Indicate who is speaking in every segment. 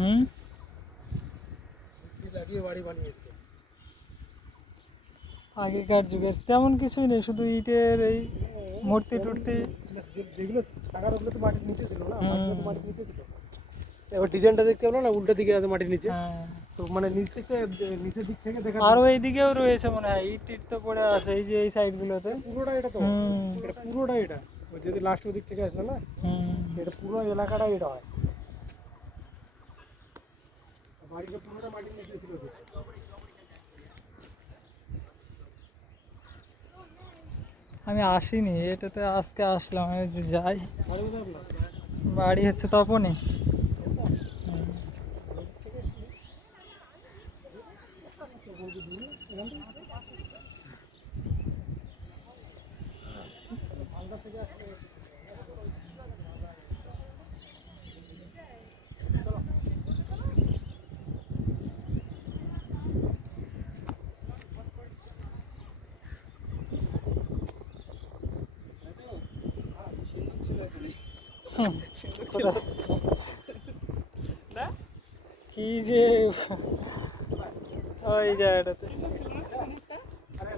Speaker 1: হুম?
Speaker 2: মিস্ত্রি লাগিয়ে বাড়ি বানিয়েছে
Speaker 1: আগেকার যুগের তেমন কিছুই নেই শুধু ইটের এই মূর্তি টুর্তি।
Speaker 2: যেগুলো টাকার ওগুলো তো মাটির নিচে ছিল না
Speaker 1: হুম।
Speaker 2: মাটিগুলো তো মাটির নিচে ছিল। এবার ডিজাইনটা দেখতে পেল না উল্টো দিকে আছে মাটির নিচে।
Speaker 1: হ্যাঁ।
Speaker 2: তো মানে নিচ থেকে নিচের দিক থেকে দেখা
Speaker 1: আরও এইদিকেও রয়েছে মনে হয় ইট টিট তো পড়ে আছে এই যে এই সাইডগুলোতে।
Speaker 2: পুরোটা এটা তো। এটা পুরোটা এটা। যদি লাস্ট দিক থেকে আসলো না এটা পুরো এলাকাটা এটা হয়। বাড়িটা পুরোটা মাটির নিচে ছিল
Speaker 1: আমি আসিনি এটাতে আজকে আসলাম আমি যে যাই।
Speaker 2: বাড়ি
Speaker 1: বাড়ি হচ্ছে তপনই কি যে ওই জায়গাটাতে
Speaker 2: আরে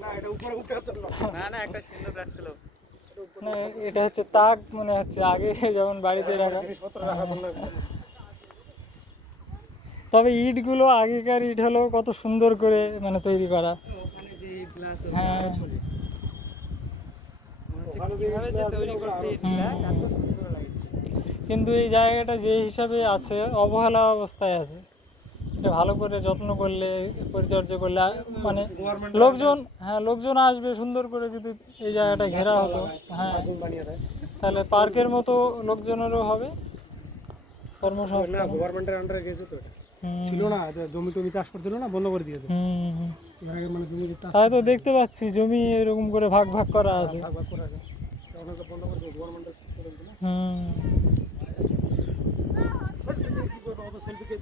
Speaker 2: না এটা
Speaker 1: হচ্ছে তাক মনে হচ্ছে আগে যেমন বাড়িতে রাখা। তবে ইটগুলো আগেকার ইট হলেও কত সুন্দর করে মানে তৈরি করা। হ্যাঁ।
Speaker 2: ওখানে যে
Speaker 3: তৈরি করছে
Speaker 1: হুম।
Speaker 2: এত সুন্দর লাগছে
Speaker 1: কিন্তু এই জায়গাটা যে হিসাবে আছে অবহেলা অবস্থায় আছে। এটা ভালো করে যত্ন করলে পরিচর্যা করলে মানে লোকজন হ্যাঁ লোকজন আসবে সুন্দর করে যদি এই জায়গাটা ঘেরা হতো হ্যাঁ তাহলে পার্কের মতো লোকজনেরও হবে কর্মসংস্থান।
Speaker 2: গভর্নমেন্টের আন্ডারে গেছে তো
Speaker 1: হুম,
Speaker 2: ছিল না জমি টমি চাষ করছিল না বন্ধ করে দিয়েছে।
Speaker 1: হুম, হুম।
Speaker 2: এর আগে মানে
Speaker 1: তাই তো দেখতে পাচ্ছি জমি এরকম করে ভাগ ভাগ করা আছে।
Speaker 2: ভাগ ভাগ করে আছে। বন্ধ করে গভর্নমেন্টের
Speaker 1: হুম।
Speaker 2: সেলফি কি